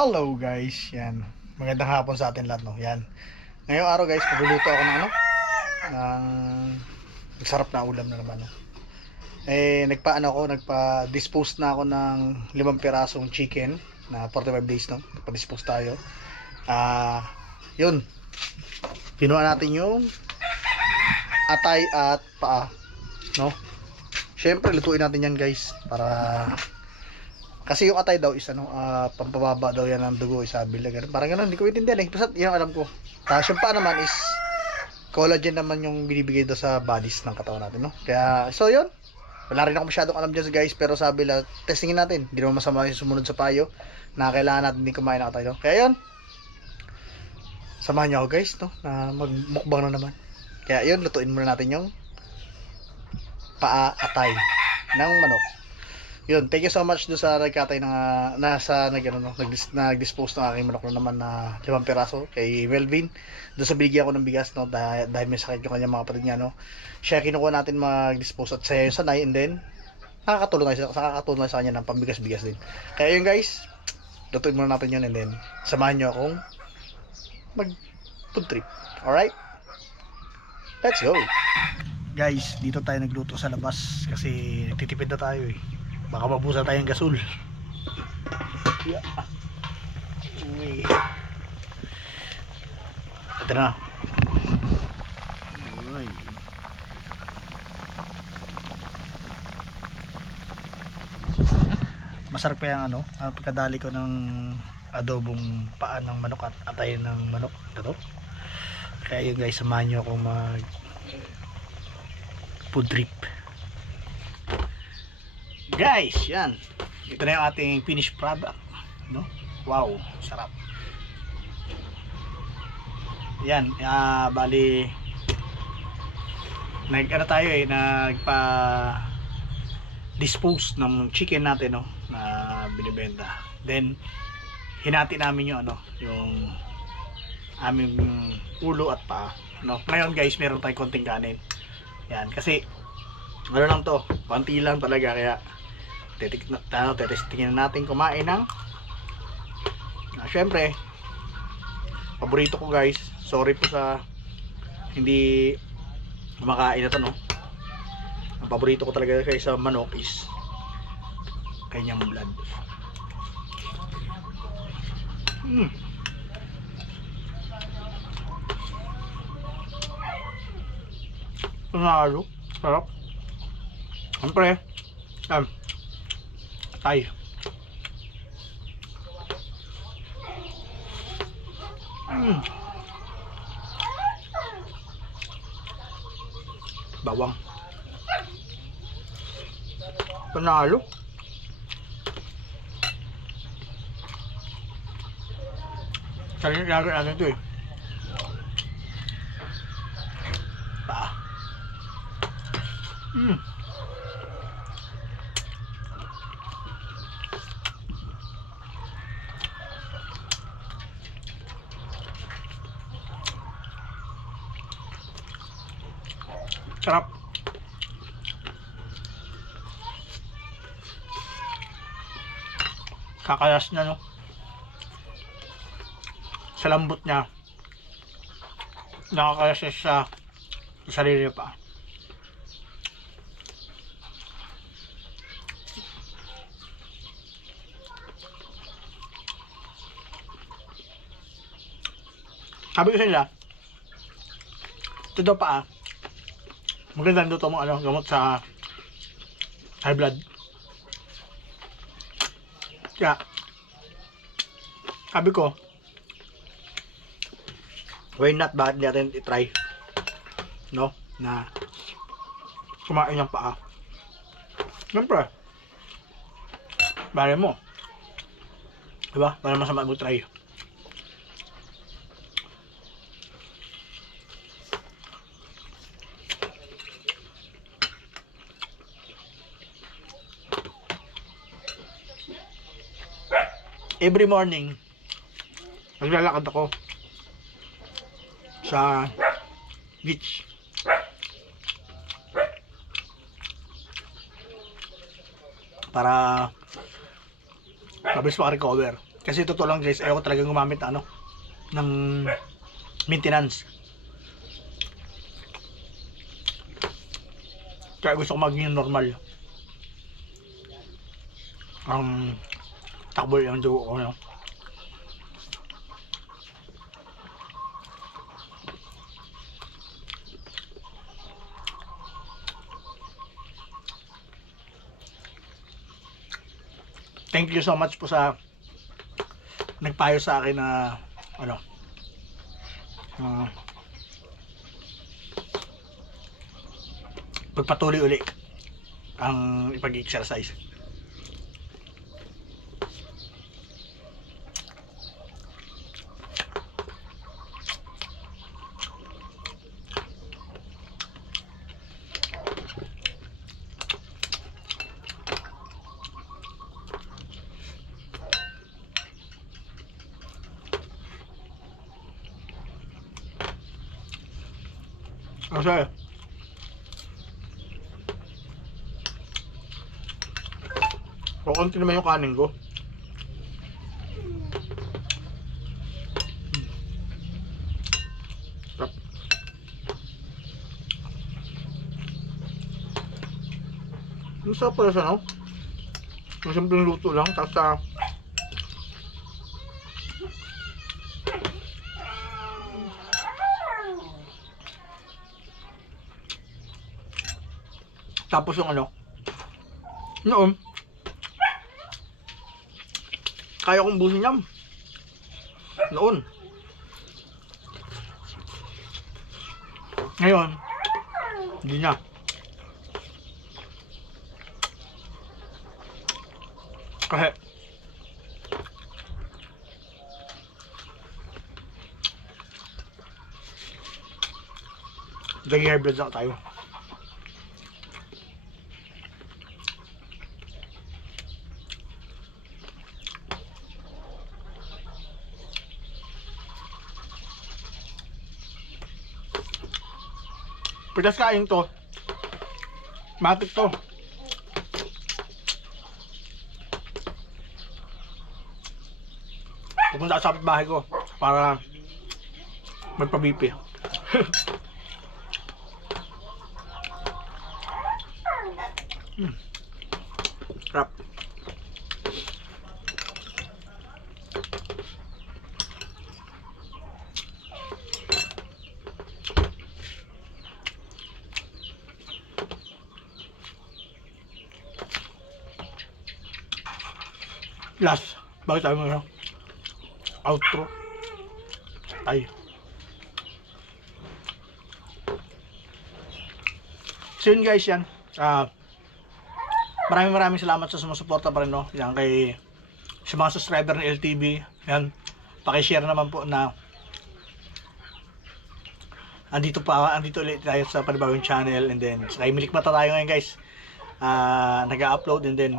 Hello guys, yan. Magandang hapon sa atin lahat, no. Yan. Ngayong araw guys, magluluto ako ng ng masarap na ulam na naman, no. Nagpa-dispose na ako ng 5 pirasong chicken na 45 days, no. Nagpa-dispose tayo. Yun. Kinuha natin yung atay at paa, no. Syempre, lutuin natin yan guys para kasi yung atay daw is pampababa daw yan ng dugo, sabi nila ganun. Parang ganun, hindi ko intindihan eh. Basta yun alam ko. Tapos yung pa naman is collagen naman yung binibigay daw sa bodies ng katawan natin, no? Kaya, so yun. Wala rin ako masyadong alam dyan guys, pero sabi nila, testingin natin. Hindi naman masama yung sumunod sa payo na kailangan natin din kumain ng atay, no? Kaya yun. Samahan niyo ako guys, no? Na magmukbang na naman. Kaya yun, lutuin muna natin yung paa atay ng manok. Yun, thank you so much do sa nagkatay na nag-dispose ng aking manok na naman na 5 piraso kay Melvin. Doon sa binigyan ko ng bigas, no, dahil may sakit yung kanyang mga kapatid niya, no. Siya kinukuha natin mag-dispose at saya yung sanay, and then nakakatulong sa kanya ng pambigas-bigas din. Kaya yun guys, lutuin muna natin yun, and then samahan nyo akong mag food trip. Alright? Let's go! Guys, dito tayo nagluto sa labas kasi nagtitipid na tayo eh. Baka mabusa tayong gasol. Yeah. Uy. Ito na. Uy. Masarap pa yung pagkadali ko ng adobong paa ng manok at atay ng manok. Ito. Kaya yun guys, samahan nyo akong mag food trip. Guys, yan. Ito na yung ating finished product, no? Wow, sarap. Yan, bali nagpa dispose ng chicken natin, no, na binibenta. Then hinati namin yung yung aming ulo at paa, no. Ngayon guys, meron tayong konting kanin. Yan, kasi lang to, konti lang talaga, kaya tetestingin natin kumain ng syempre paborito ko guys. Sorry po sa hindi kumakain na to, no. Ang paborito ko talaga guys sa manok is kanyang blood. Panalo, sarap. Siyempre tay. Bawang. Panalo. Sarili natin ito eh. Pa. Sarap. Kakalas na, no. Sa lambot niya, nakakalas sa sarili pa. Sabi ko sa nila, ito daw pa magandang luto mo gamot sa high blood. Kaya sabi ko, why not, bakit natin i-try, no, na kumain ng paa. Siyempre bale mo, diba, para masama mo try. Every morning naglalakad ako sa beach para mabilis makarecover. Kasi totoo lang guys, ayoko talaga gumamit ng maintenance. Kaya gusto ko maging normal. Ang takbo yung dugo ko, no? Thank you so much po sa nagpayo sa akin na pagpatuloy uli ang ipag-exercise. Kasi konti naman yung kanin ko. Sarap. Ang sarap pala siya, no? Ang simpleng luto lang, tapos tapos yung noon kaya kong busin yan noon. Ngayon hindi na. Kasi naging hybrid na tayo. Pitas kain to. Matik to. Pupunta sa bahay ko para magpa-BP. Sarap. Last, bakit tayo mga outro tayo. So yun guys, yan maraming salamat sa sumusuporta pa rin, no? Yan kay sa mga subscriber ng LTV. Yan, pakishare naman po na andito ulit tayo sa panibagong channel. And then sa Milik Mata tayo ngayon guys, nag-upload. And then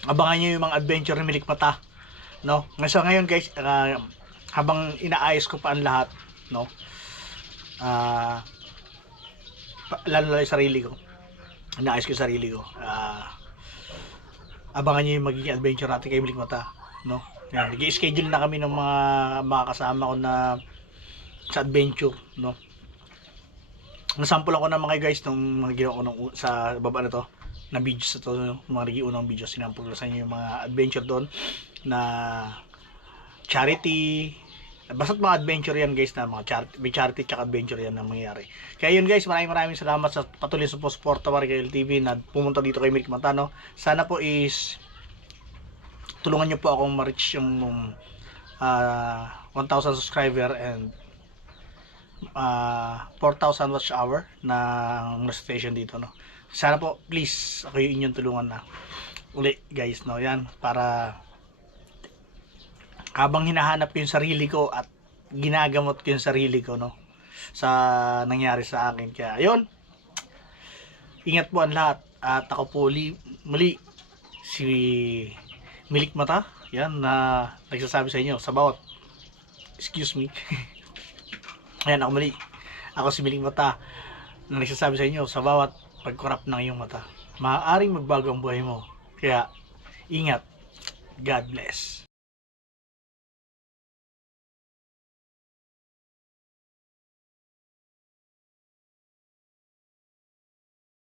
abangan nyo yung mga adventure ni Milik Mata, no? Ngayon guys, habang inaayos ko pa ang lahat, no? Lalo yung sarili ko, inaayos ko yung sarili ko, abangan nyo yung magiging adventure natin kay Milik Mata, no? Yan, nag-i-schedule na kami ng mga kasama ko na sa adventure, no? Nasample ako ng mga guys nung mga ginawa ko sa baba na to na videos na to, mga unang videos, sinampol ko sa inyo yung mga adventure doon na charity, basta't mga adventure yan guys, na mga charity, may charity tsaka adventure yan na mangyayari. Kaya yun guys, maraming salamat sa patuloy sa suporta para kay LTV na pumunta dito kay Milik Mata, no? Sana po is tulungan nyo po akong ma-reach yung 1,000 subscriber and 4,000 watch hour ng station dito, no? Sana po please ako yung inyong tulungan na uli guys, no? Yan, para habang hinahanap ko yung sarili ko at ginagamot ko yung sarili ko, no, sa nangyari sa akin. Kaya ayun, ingat po ang lahat. At ako po muli si Milik Mata, yan, na nagsasabi sa inyo sa bawat excuse me ayan, ako si Milik Mata na nagsasabi sa inyo sa bawat pagkurap ng iyong mata, maaaring magbago ang buhay mo. Kaya ingat God bless.